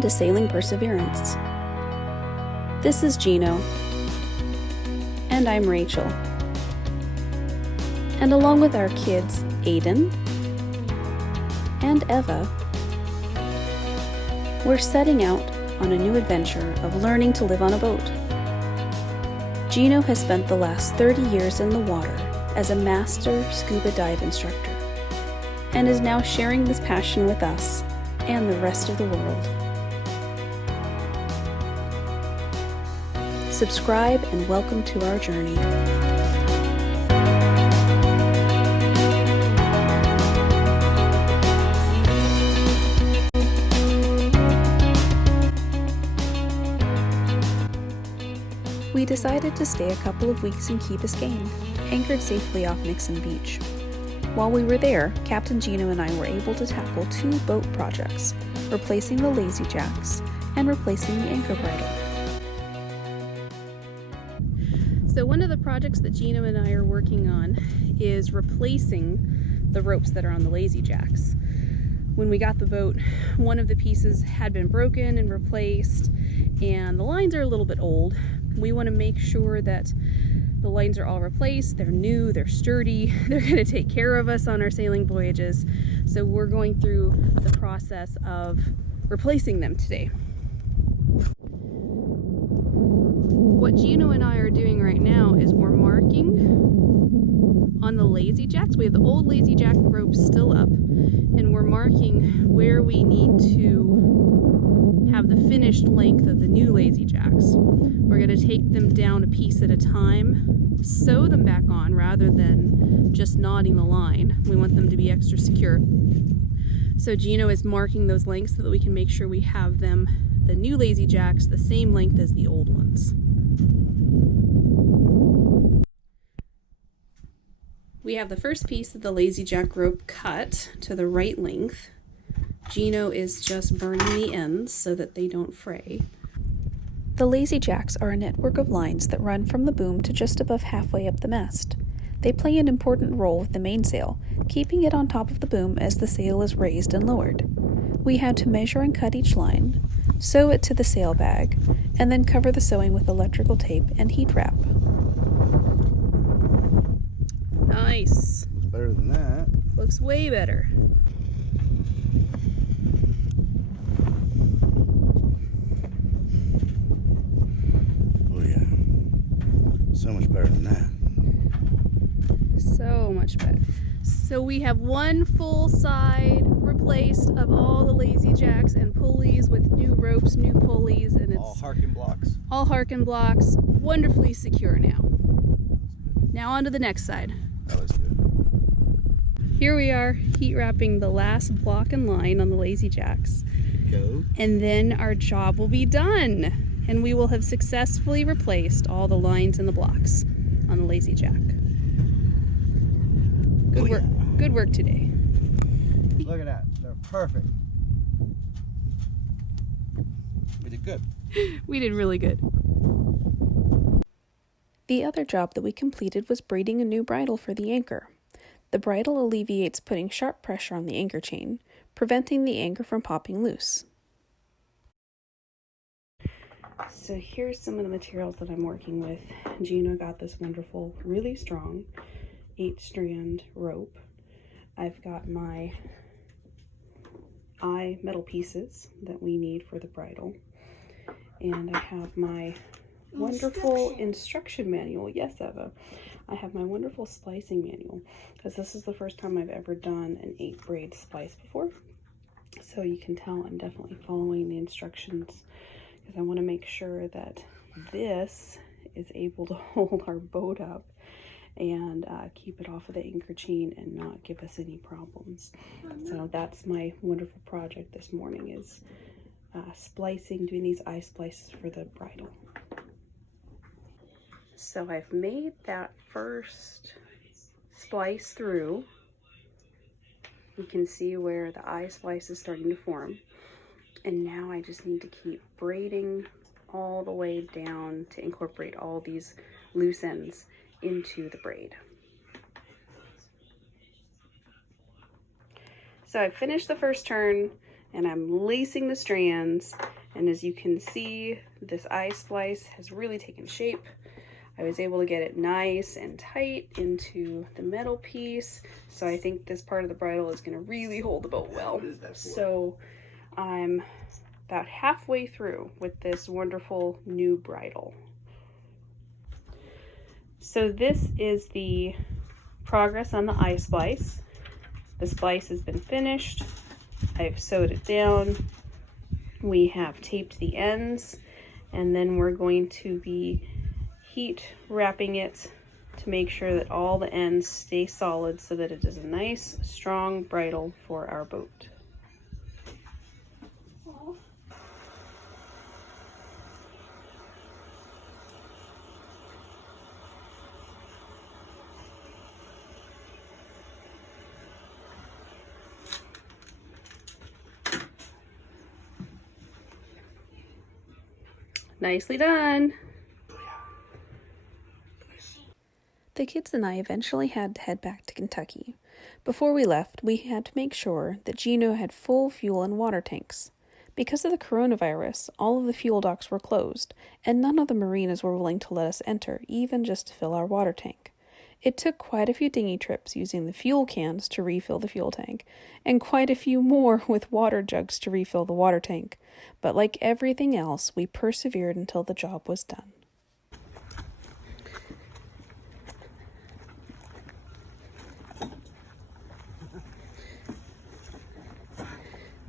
Welcome to Sailing Perseverance. This is Gino. And I'm Rachel. And along with our kids, Aiden and Eva, we're setting out on a new adventure of learning to live on a boat. Gino has spent the last 30 years in the water as a master scuba dive instructor and is now sharing this passion with us and the rest of the world. Subscribe and welcome to our journey. We decided to stay a couple of weeks in Key Biscayne, anchored safely off Nixon Beach. While we were there, Captain Gino and I were able to tackle 2 boat projects, replacing the lazy jacks and replacing the anchor bridle. So one of the projects that Gino and I are working on is replacing the ropes that are on the lazy jacks. When we got the boat, one of the pieces had been broken and replaced, and the lines are a little bit old. We want to make sure that the lines are all replaced, they're new, they're sturdy, they're going to take care of us on our sailing voyages. So we're going through the process of replacing them today. What Gino and I are doing right now is we're marking on the lazy jacks. We have the old lazy jack ropes still up, and we're marking where we need to have the finished length of the new lazy jacks. We're going to take them down a piece at a time, sew them back on rather than just knotting the line. We want them to be extra secure. So Gino is marking those lengths so that we can make sure we have them, the new lazy jacks, the same length as the old ones. We have the first piece of the lazy jack rope cut to the right length. Gino is just burning the ends so that they don't fray. The lazy jacks are a network of lines that run from the boom to just above halfway up the mast. They play an important role with the mainsail, keeping it on top of the boom as the sail is raised and lowered. We had to measure and cut each line, sew it to the sail bag, and then cover the sewing with electrical tape and heat wrap. Nice. Looks better than that. Looks way better. Oh yeah. So much better than that. So much better. So we have one full side replaced of all the lazy jacks and pulleys with new ropes, new pulleys, and it's all Harkin blocks. All Harkin blocks, wonderfully secure now. Now on to the next side. That was good. Here we are, heat wrapping the last block and line on the lazy jacks. Go. And then our job will be done, and we will have successfully replaced all the lines and the blocks on the lazy jack. Good work. Yeah. Good work today. Look at that. They're perfect. We did good. We did really good. The other job that we completed was braiding a new bridle for the anchor. The bridle alleviates putting sharp pressure on the anchor chain, preventing the anchor from popping loose. So here's some of the materials that I'm working with. Gino got this wonderful, really strong 8-strand rope. I've got my eye metal pieces that we need for the bridle. And I have my wonderful instruction manual. Yes, Eva. I have my wonderful splicing manual because this is the first time I've ever done an 8-braid splice before. So you can tell I'm definitely following the instructions because I want to make sure that this is able to hold our boat up and keep it off of the anchor chain and not give us any problems. So that's my wonderful project this morning is splicing, doing these eye splices for the bridle. So I've made that first splice through. You can see where the eye splice is starting to form. And now I just need to keep braiding all the way down to incorporate all these loose ends into the braid. So I finished the first turn and I'm lacing the strands And as you can see, this eye splice has really taken shape. I was able to get it nice and tight into the metal piece. So I think this part of the bridle is going to really hold the boat well. So I'm about halfway through with this wonderful new bridle. So this is the progress on the eye splice. The splice has been finished. I've sewed it down. We have taped the ends, and then we're going to be heat wrapping it to make sure that all the ends stay solid so that it is a nice, strong bridle for our boat. Nicely done. The kids and I eventually had to head back to Kentucky. Before we left, we had to make sure that Gino had full fuel and water tanks. Because of the coronavirus, all of the fuel docks were closed, and none of the marinas were willing to let us enter, even just to fill our water tank. It took quite a few dinghy trips using the fuel cans to refill the fuel tank, and quite a few more with water jugs to refill the water tank. But like everything else, we persevered until the job was done.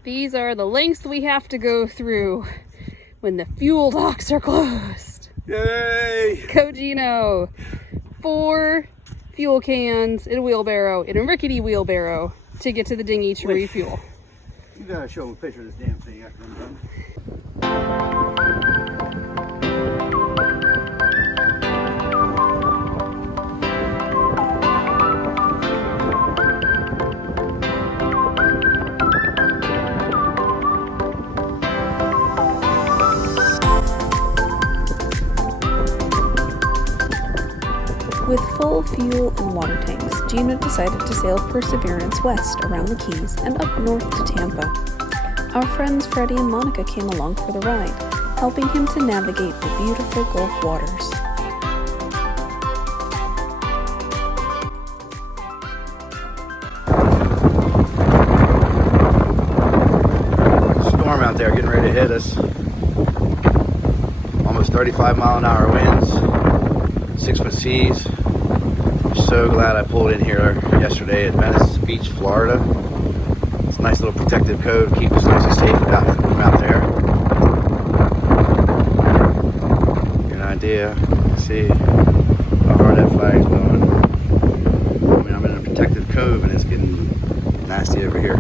These are the lengths we have to go through when the fuel docks are closed. Yay! Go Gino! 4 fuel cans in a wheelbarrow, in a rickety wheelbarrow, to get to the dinghy to refuel. You gotta show them a picture of this damn thing after I'm done. With full fuel and water tanks, Gino decided to sail Perseverance west around the Keys and up north to Tampa. Our friends Freddie and Monica came along for the ride, helping him to navigate the beautiful Gulf waters. Storm out there getting ready to hit us. Almost 35-mile-an-hour winds, 6-foot seas. I'm so glad I pulled in here yesterday at Venice Beach, Florida. It's a nice little protective cove, keep us nice and safe from out there. Get an idea, see how hard that flag's blowing. I mean, I'm in a protective cove and it's getting nasty over here.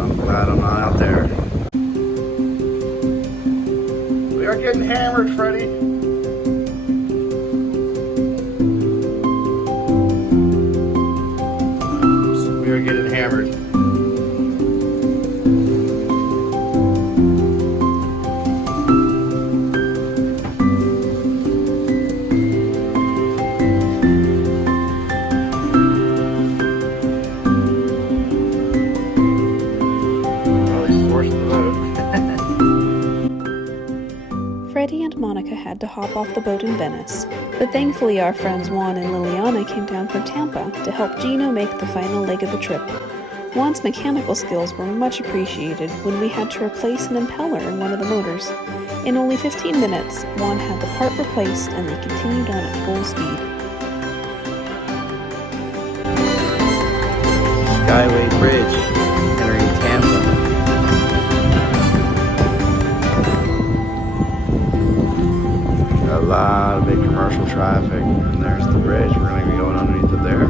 I'm glad I'm not out there. We are getting hammered, Freddie. We are getting hammered. Well, at least it's worse than the boat. Freddie and Monica had to hop off the boat in Venice, but thankfully our friends Juan and Liliana came down from Tampa to help Gino make the final leg of the trip. Juan's mechanical skills were much appreciated when we had to replace an impeller in one of the motors. In only 15 minutes, Juan had the part replaced and they continued on at full speed. Skyway Bridge entering Tampa. A lot of big commercial traffic, and there's the bridge. We're going to be going underneath it there.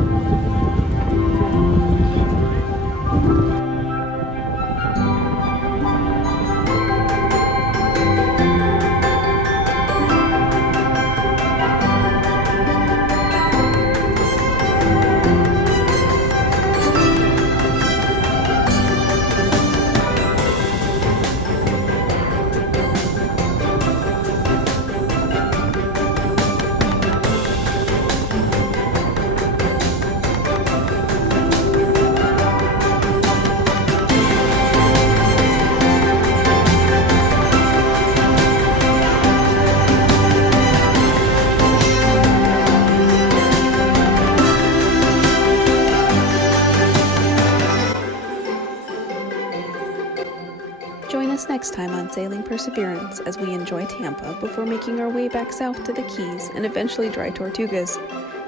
us next time on Sailing Perseverance as we enjoy Tampa before making our way back south to the Keys and eventually Dry Tortugas.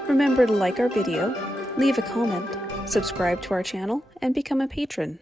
Remember to like our video, leave a comment, subscribe to our channel, and become a patron.